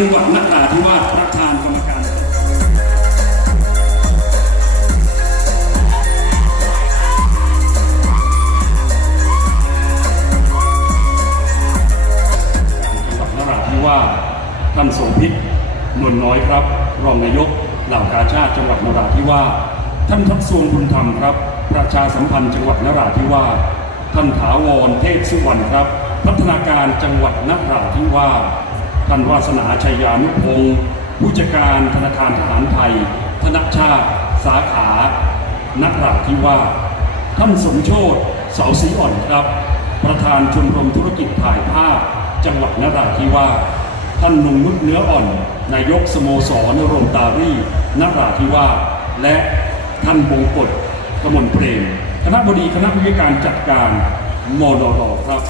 จังหวัดนราธิวาสประธานกรรมการจังหวัดนราธิวาสท่านโสภิตนวลน้อยครับ รองนายกเหล่ากาชาติจังหวัดนราธิวาสท่านทักษวงบุญธรรมครับ ประชาสัมพันธ์จังหวัดนราธิวาสท่านถาวรเทพสุวรรณครับ พัฒนาการจังหวัดนราธิวาส ท่านวาสนาชัยยานุพงศ์ผู้จัดการธนาคารทหารไทย ธนชาติ สาขานราธิวาท่านสมโชตเสาศรีอ่อนครับ ประธานชมรมธุรกิจถ่ายภาพ จังหวัดนราธิวาสท่านนุ่งนุชเนื้ออ่อน นายกสโมสรโรมตารีนราธิวาสและท่านบงกฎกมลเปรม คณะบดีคณะผู้จัดการจัดการมนรครับ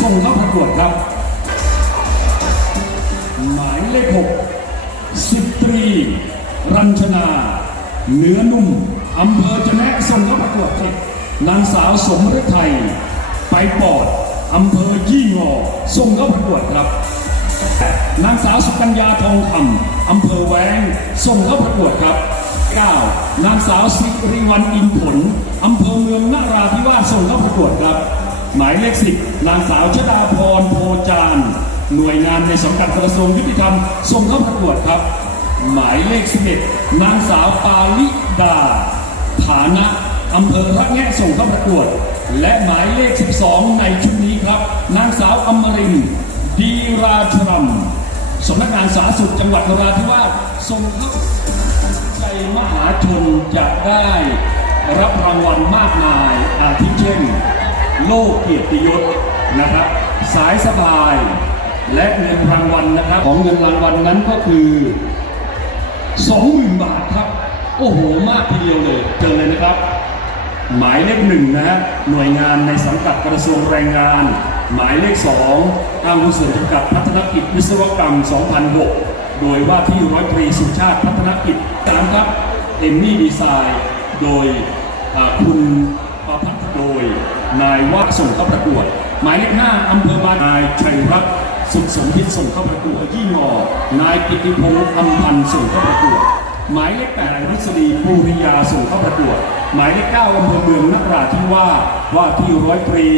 ส่งเข้าประกวดครับ หมายเลขหกสิบตรี รัญชนาเนื้อนุ่มอำเภอจะแนะส่งเข้าประกวดครับนางสาวสมฤทัยไปปอดอำเภอยี่งอส่งเข้าประกวดครับ นางสาวสุกัญญาทองคำอำเภอแวงส่งเข้าประกวดครับ 9. นางสาวสิริวัลอินผลอำเภอเมืองนราธิวาสส่งเข้าประกวดครับ หมายเลข10นางสาวชดาพรโพจานหน่วยงานในสังกัดกระทรวงยุติธรรมส่งเข้าประกวดครับ หมายเลข11นางสาวปาลิดา ฐานะอำเภอพระแงะส่งเข้าประกวด และหมายเลข 12 ในชุดนี้ครับ นางสาวอมรินดีราชรัมสำนักงานสาธารณสุขจังหวัดนราธิวาสส่งเข้าใจมหาชนจะได้รับรางวัลมากมายอาทิเช่น โลกเกียรติยศนะครับ สายสบาย และเงินรางวัลนะครับ ของเงินรางวัลนั้นก็คือ20,000 บาทครับ โอ้โห มากทีเดียวเลยเจอเลยนะครับ หมายเลขหนึ่งนะฮะหน่วยงานในสังกัดกระทรวงแรงงาน หมายเลขสองทางบริษัทจำกัดพัฒนกิจวิศวกรรม 2006 โดยว่าที่ร้อยตรีสุชาติพัฒนกิจสามครับเอมมี่ดีไซน์ โดยคุณประพัฒน์โดย นายว่าส่งเข้าประกวด หมายเลขห้าอำเภอบางนายชัยรัตน์สุขสมพิษส่งเข้าประกวดยี่งอนายกิติพงศ์อำพันธ์ส่งเข้าประกวด หมายเลขแปดรุษฎีปูริยาส่งเข้าประกวด หมายเลขเก้าอำเภอเมืองนราธิวาสว่าที่ร้อยตรี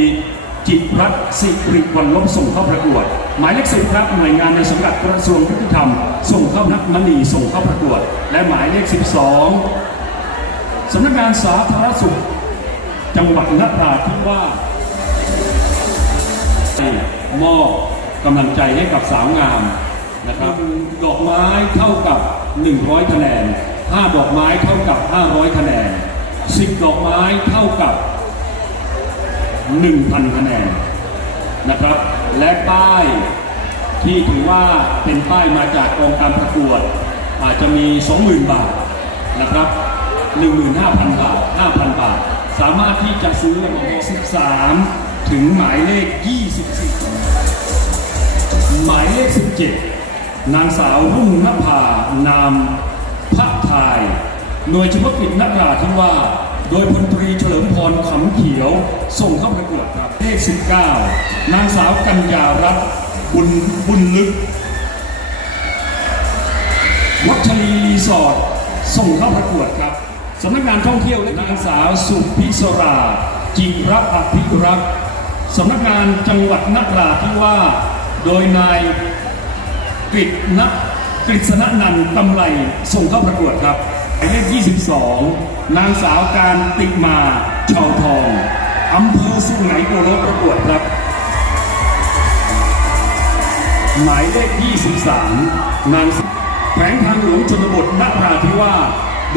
จิตรัตน์สิริวันลบส่งเข้าประกวด หมายเลขสิบครับหน่วยงานในสังกัดกระทรวงยุติธรรม ส่งเข้านักมณีส่งเข้าประกวด และหมายเลขสิบสองสำนักงานสาธารณสุข จังหวัดนราธิวาสมอบกำลังใจให้กับสาวงามนะครับดอกไม้เท่ากับ 100 คะแนน 5 ดอกไม้เท่ากับ 500 คะแนน 10 ดอกไม้เท่ากับ 1,000 คะแนนนะครับ และป้ายที่ถือว่าเป็นป้ายมาจากกองการประกวด อาจจะมี 20,000 บาทนะครับ 15,000 บาท 5,000 บาท สามารถที่จะซื้อหมายเลข13 ถึงหมายเลข 24 หมายเลข 17 นางสาวรุ่งนภานามพระทาย หน่วยเฉพาะกิจนักราธิวาสโดยพลตรีเฉลิมพรขำเขียว ส่งเข้าประกวดครับเลข 19 นางสาวกัญญารัตน์บุญบุญลึก วัชรีรีสอร์ทส่งเข้าประกวดครับ สำนักงานท่องเที่ยวและนางสาวสุพิศรา จิรักอภิรักษ์สำนักงานจังหวัดนราธิวาสโดยนายกฤษณกฤษณนันท์กำไรส่งเข้าประกวดครับหมายเลข22 นางสาวการติมาชาวทองอำเภอสุไหงโกลกประกวดครับ หมายเลข 23 นางแขวงทางหลวงชนบทนราธิวาส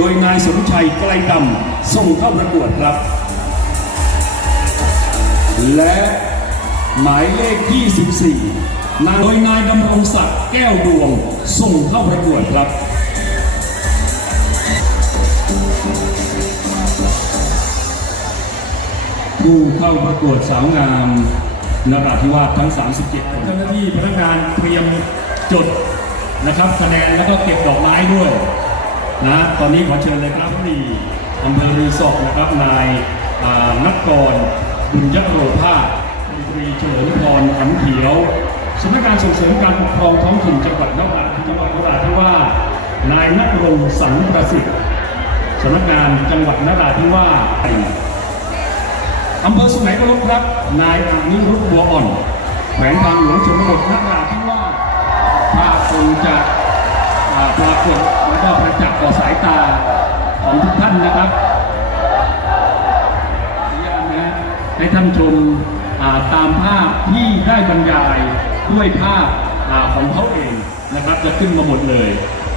โดยนายสมชัยไกลดำส่งเข้าประกวดครับ และหมายเลข 24นาโดยนายดำรงศักดิ์แก้วดวง ส่งเข้าประกวดครับผู้เข้าประกวดสาวงามนราธิวาสทั้ง 37คนเจ้าหน้าที่พนักงานเตรียมจดนะครับคะแนนแล้วก็เก็บดอกไม้ด้วย นะตอนนี้ขอเชิญเลยครับที่อำเภอรือศกนะครับนายนักกรบุญยโรภาสตรีเฉลิมพรขันเขียวสำนักงานส่งเสริมการปกครองท้องถิ่นจังหวัดนราธิจังหวัดนราธิวาสนายนักรงสังประสิทธิ์สำนักงานจังหวัดนราธิวาสอำเภอสุไหงโกลกครับ นายอนิรุตบัวอ่อนแขวงทางหลวงชนบทนราธิวาสภาคงจะ ปรากฏแล้วก็ประจักษ์ต่อสายตาของทุกท่านนะครับอนุญาตนะให้ท่านชมาตามภาพที่ได้บรรยายด้วยภาพาของเขาเองนะครับจะขึ้นมาหมดเลย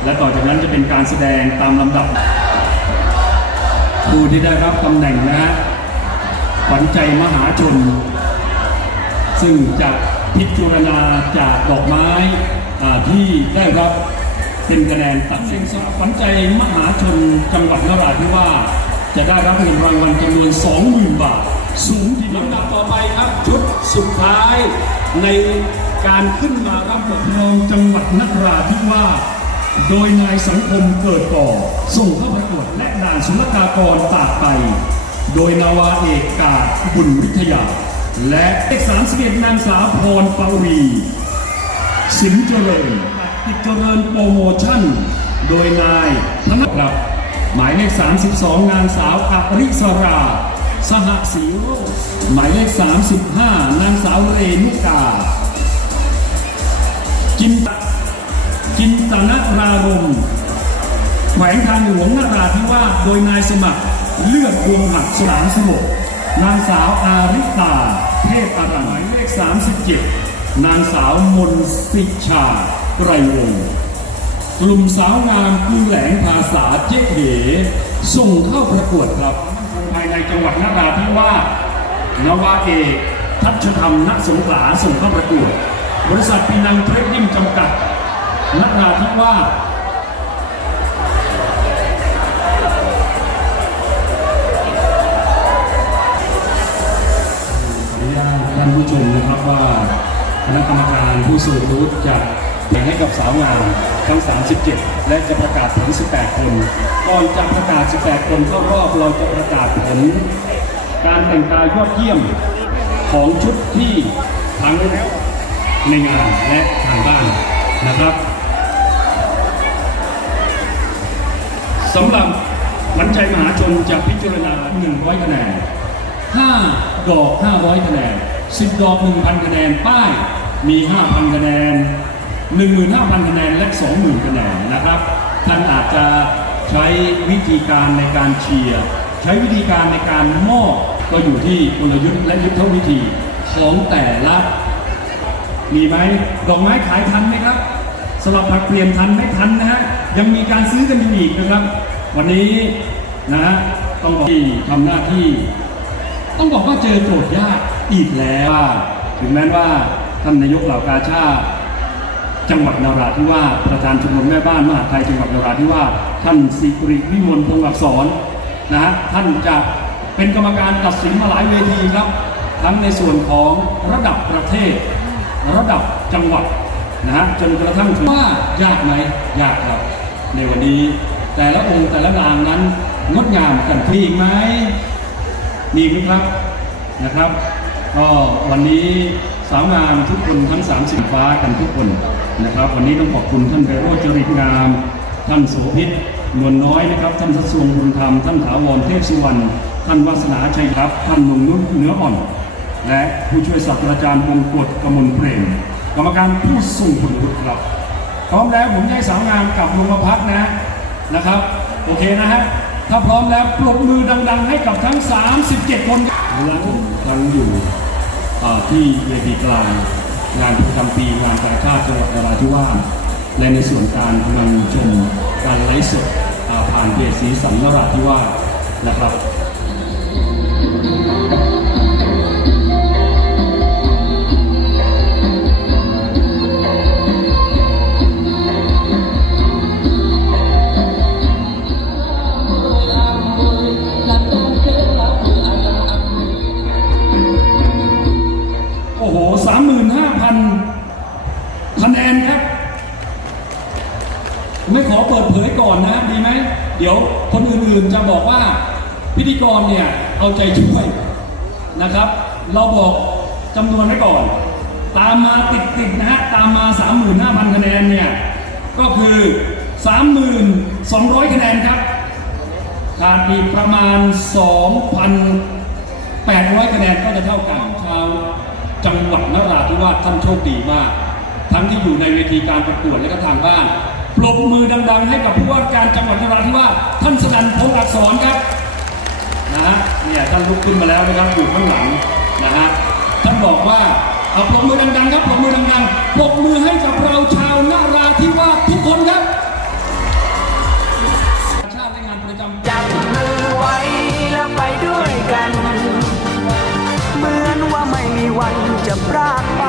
และต่อจากนั้นจะเป็นการแสดงตามลำดับ ผู้ที่ได้รับตำแหน่งนะฮะขวัญใจมหาชน ซึ่งจะพิจารณาจากดอกไม้อ่าที่ได้รับ เป็นคะแนนตัดสินสำหรับขวัญใจมหาชนจังหวัดนราธิวาสจะได้รับเงินรางวัลจำนวน20,000 บาท สูงทีเดียวลำดับต่อไปครับ ชุดสุดท้ายในการขึ้นมารับปกครองจังหวัดนราธิวาสโดยนายสังคมเกิดก่อ ส่งเข้าประกวดและด่านศุลกากรตากไป โดยนาวาเอกกาบุญวิทยา และเอกสารสเกตนางสาวพรปวีสินเจริญ กิจเจริญโปรโมชั่น โดยนายธนครับหมายเลข 32 นางสาวอริสรา สหศรีโรหมายเลข 35 นางสาวเรนุกาจินจินตนรารมแขวงทางหลวงนราธิวาสโดยนายสมัคร เลือดดวงหักสลามสมบนางสาวอาริตา เทพอารันหมายเลข 37 นางสาวมนสิชา ไกรวงกลุ่มสาวงามคือแหลงภาษาเจ๊เหส่งเข้าประกวดครับภายในจังหวัดนราธิวาสนวาเอกทัชธรรมนักสงขลาส่งเข้าประกวด บริษัทปีนังเทรดดิ้งจำกัดนราธิวาสออนุญาตท่านผู้ชมนะครับว่าคณะกรรมการผู้สูงอายุจะแบ่ง ให้กับสาวงามทั้ง 37 และจะประกาศผล 18 คนก่อนจะประกาศ 18 คนเข้ารอบเราจะประกาศผลการแต่งกายยอดเยี่ยมของชุดที่ทั้งในงานและทางบ้านนะครับสำหรับวัญใจมหาชนจะพิจารณา 100 คะแนน 5 ดอก 500 คะแนน 10 ดอก 1,000 คะแนน ป้าย มี 5,000 คะแนน 15,000คะแนนและ 20,000คะแนนนะครับ ท่านอาจจะใช้วิธีการในการเชียร์ ใช้วิธีการในการมอบก็อยู่ที่กลยุทธ์และยุทธวิธีของแต่ละมีไหมดอกไม้ขายทันไหมครับสลับผัดเปลี่ยนทันไม่ทันนะฮะยังมีการซื้อกันอยู่อีกนะครับ วันนี้นะฮะต้องบอกที่ทำหน้าที่ ต้องบอกว่าเจอโจทย์ยากอีกแล้วถึงแม้ว่าท่านนายกเหล่ากาชาติ จังหวัดนราธิวาสประธานชมรมแม่บ้านมหาไทยจังหวัดนราธิวาสท่านสิริวิมลพงศ์อักษรนะฮะท่านจะเป็นกรรมการตัดสินมาหลายเวทีครับ ทั้งในส่วนของระดับประเทศ ระดับจังหวัดนะฮะจนกระทั่งถึงว่ายากไหมยากครับ ในวันนี้ แต่ละองค์แต่ละนางนั้นงดงามกันพอีกไหมมีไหมครับนะครับ ก็วันนี้ สาวงามทุกคนทั้ง30ฟ้ากันทุกคนนะครับ วันนี้ต้องขอบคุณท่านไพโรจน์จริตงาม ท่านโสภิตนวลน้อยนะครับ ท่านทัศวงบุญธรรม ท่านถาวรเทพสุวรรณท่านวาสนาชัยครับ ท่านนงนุชเนื้ออ่อน และผู้ช่วยศาสตราจารย์วงกฎกมลเปรมกรรมการผู้ทรงคุณวุฒิครับพร้อมแล้วผมจะให้สาวงามกับลุงพัฒนะนะครับ โอเคนะฮะถ้าพร้อมแล้วปรบมือดัง ๆ ให้กับทั้ง 37 คนแล้วทั้งอยู่ ที่เวทีกลางงานประจำปีงานกาชาติจังหวัดนราธิวาสและในส่วนการนำชมการไลฟ์สดผ่านเพจสีสันนราธิวาสนะครับ พิธีกรเนี่ยเอาใจช่วยนะครับ เราบอกจำนวนไว้ก่อน ตามมาติดๆนะฮะตามมา 35,000 คะแนนเนี่ยก็คือ 3,200 คะแนนครับขาดอีกประมาณ 2,800 คะแนนก็จะเท่ากันชาวจังหวัดนราธิวาสท่านโชคดีมาก ทั้งที่อยู่ในเวทีการประกวดและก็ทางบ้านปรบมือดัง ๆ ให้กับผู้ว่าการจังหวัดนราธิวาสท่านสนันพงษ์อักษรครับ นะฮะเนี่ยท่านลุกขึ้นมาแล้วนะครับอยู่ข้างหลังนะฮะท่านบอกว่าเอาปรบมือดังๆครับปรบมือดังๆปรบมือให้กับเราชาวนาราธิวาสทุกคนครับชาติและงานประจำจับมือไว้แล้วไปด้วยกัน เหมือนว่าไม่มีวันจะพรากไป